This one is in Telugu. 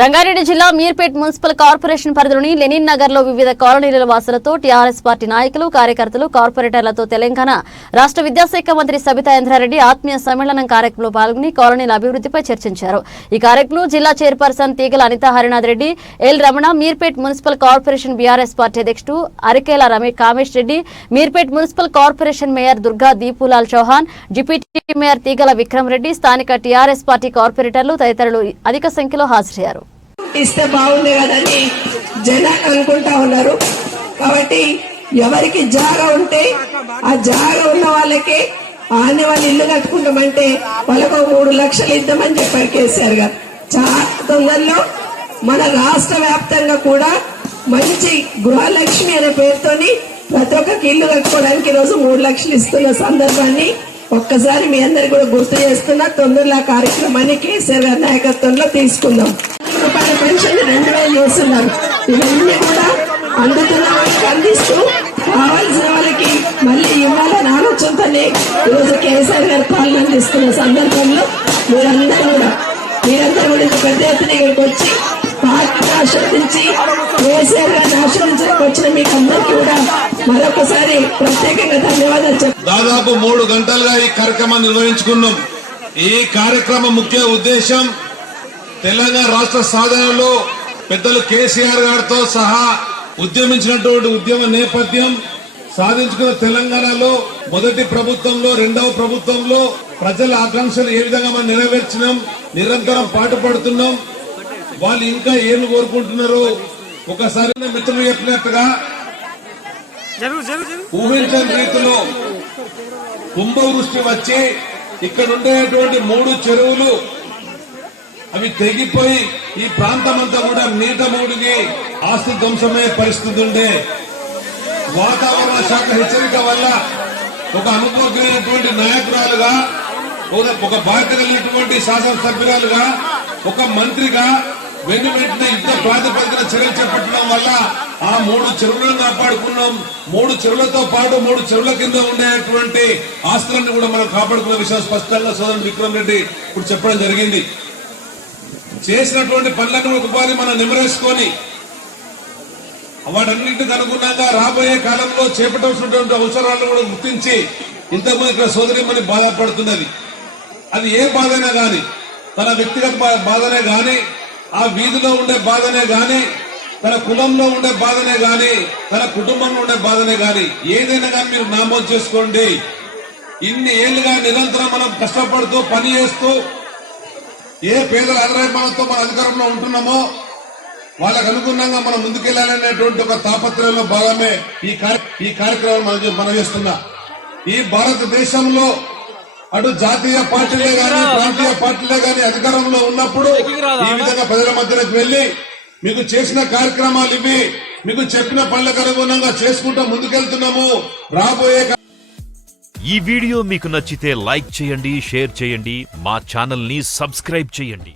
రంగారెడ్డి జిల్లా మీర్పేట్ మున్సిపల్ కార్పొరేషన్ పరిధిలోని లెనిన్ నగర్ లో వివిధ కాలనీల వాసులతో టీఆర్ఎస్ పార్టీ నాయకులు కార్యకర్తలు కార్పొరేటర్లతో తెలంగాణ రాష్ట్ర విద్యాశాఖ మంత్రి సబితా ఇంద్రారెడ్డి ఆత్మీయ సమ్మేళనం కార్యక్రమంలో పాల్గొని కాలనీల అభివృద్ధిపై చర్చించారు। ఈ కార్యక్రమంలో జిల్లా chairperson Teegala Anitha Harinath Reddy, L Ramana, Meerpet municipal corporation BRS party అధ్యక్షుడు Arikela Kamesh Reddy, Meerpet municipal corporation mayor Durga Deepulal Chauhan, deputy mayor Teegala Vikram Reddy, స్థానిక టీఆర్ఎస్ పార్టీ కార్పొరేటర్లు తదితరులు అధిక సంఖ్యలో హాజరయ్యారు। ఇస్తే బాగుంది కదని జనాలు అనుకుంటా ఉన్నారు। కాబట్టి ఎవరికి జాగా ఉంటే ఆ జాగా ఉన్న వాళ్ళకి ఆని వాళ్ళు ఇల్లు కట్టుకుంటామంటే వాళ్ళకు 3 లక్షలు ఇద్దామని చెప్పారు కేసీఆర్ గారు। చాలా తొందరలో మన రాష్ట్ర వ్యాప్తంగా కూడా మంచి గృహలక్ష్మి అనే పేరుతోని ప్రతి ఒక్కరికి ఇల్లు కట్టుకోవడానికి ఈరోజు 3 లక్షలు ఇస్తున్న సందర్భాన్ని ఒక్కసారి మీ అందరికి కూడా గుర్తు చేస్తున్నా। తొందరలో ఆ కార్యక్రమాన్ని కేసీఆర్ గారి నాయకత్వంలో తీసుకుందాం। రూపాయల పెన్షన్ 2000 చేస్తున్నారు। ఇవన్నీ కూడా అందుతున్న వాళ్ళకి అందిస్తూ కావాల్సిన వాళ్ళకి మళ్ళీ ఇవ్వాలని ఆలోచనతోనే ఈరోజు కేసీఆర్ గారు పాలన అందిస్తున్న సందర్భంలో మీరందరూ కూడా ఇంత పెద్ద ఎత్తున ఇక్కడికి వచ్చి పార్టీని ఆశ్రయించి కేసీఆర్ గారిని ఆశ్రయించడానికి వచ్చిన మీకు అందరికీ కూడా మరొకసారి ప్రత్యేకంగా ధన్యవాదాలు చెప్తాను। దాదాపు 3 గంటలుగా ఈ కార్యక్రమాన్ని నిర్వహించుకున్నాం। ఈ కార్యక్రమం ముఖ్య ఉద్దేశం తెలంగాణ రాష్ట్ర సాధనలో పెద్దలు కేసీఆర్ గారితో సహా ఉద్యమించినటువంటి ఉద్యమ నేపథ్యం, సాధించుకున్న తెలంగాణలో మొదటి ప్రభుత్వంలో, రెండవ ప్రభుత్వంలో ప్రజల ఆకాంక్షలు ఏ విధంగా మనం నెరవేర్చినాం, నిరంతరం పాటుపడుతున్నాం, వాళ్ళు ఇంకా ఏమి కోరుకుంటున్నారో ఒకసారి మిత్రులు చెప్పినట్టుగా ఊహించని రీతిలో కుంభవృష్టి వచ్చి ఇక్కడ ఉండేటువంటి 3 చెరువులు అవి తెగిపోయి ఈ ప్రాంతం అంతా కూడా నీట మూడికి ఆస్తి ధ్వంసమయ్యే పరిస్థితి ఉండే వాతావరణ శాఖ హెచ్చరిక వల్ల ఒక అనుభవమైనటువంటి నాయకురాలుగా, ఒక బాధ్యత కలిగినటువంటి శాసనసభ్యురాలుగా, ఒక మంత్రిగా వెంటనే యుద్ధ ప్రాతిపదికన చర్యలు చేపట్టడం వల్ల ఆ 3 చెరువులను కాపాడుకున్నాం। 3 చెరువులతో పాటు 3 చెరువుల కింద ఉండేటువంటి ఆస్తులను కూడా మనం కాపాడుకున్న విషయం స్పష్టంగా సోదరుడు విక్రమ్ రెడ్డి ఇప్పుడు చెప్పడం జరిగింది। చేసినటువంటి పనులను ఒకసారి మనం నిమరేసుకొని వాటన్నింటికి అనుగుణంగా రాబోయే కాలంలో చేపట్టవలసినటువంటి అవసరాలను కూడా గుర్తించి ఇంతకుముందు ఇక్కడ సోదరిమణి బాధపడుతున్నది, అది ఏ బాధైనా గాని, తన వ్యక్తిగత బాధనే గాని, ఆ వీధిలో ఉండే బాధనే గాని, తన కులంలో ఉండే బాధనే గాని, తన కుటుంబంలో ఉండే బాధనే గాని, ఏదైనా కానీ మీరు నామోదు చేసుకోండి। ఇన్ని ఏళ్లుగా నిరంతరం మనం కష్టపడుతూ పని చేస్తూ ఏ పేదల ఆదాయమానంతో మన అధికారంలో ఉంటున్నామో వాళ్ళకు అనుగుణంగా మనం ముందుకెళ్లాలనేటువంటి ఒక తాపత్రయంలో భాగమే ఈ కార్యక్రమం మనం చేస్తున్నా। ఈ భారతదేశంలో అటు జాతీయ పార్టీలే గాని, ప్రాంతీయ పార్టీలే గాని అధికారంలో ఉన్నప్పుడు ఈ విధంగా ప్రజల మధ్యలోకి వెళ్లి మీకు చేసిన కార్యక్రమాలు ఇవి, మీకు చెప్పిన పనులకు అనుగుణంగా చేసుకుంటూ ముందుకెళ్తున్నాము। రాబోయే ఈ వీడియో మీకు నచ్చితే లైక్ చేయండి, షేర్ చేయండి, మా ఛానల్ ని సబ్స్క్రైబ్ చేయండి।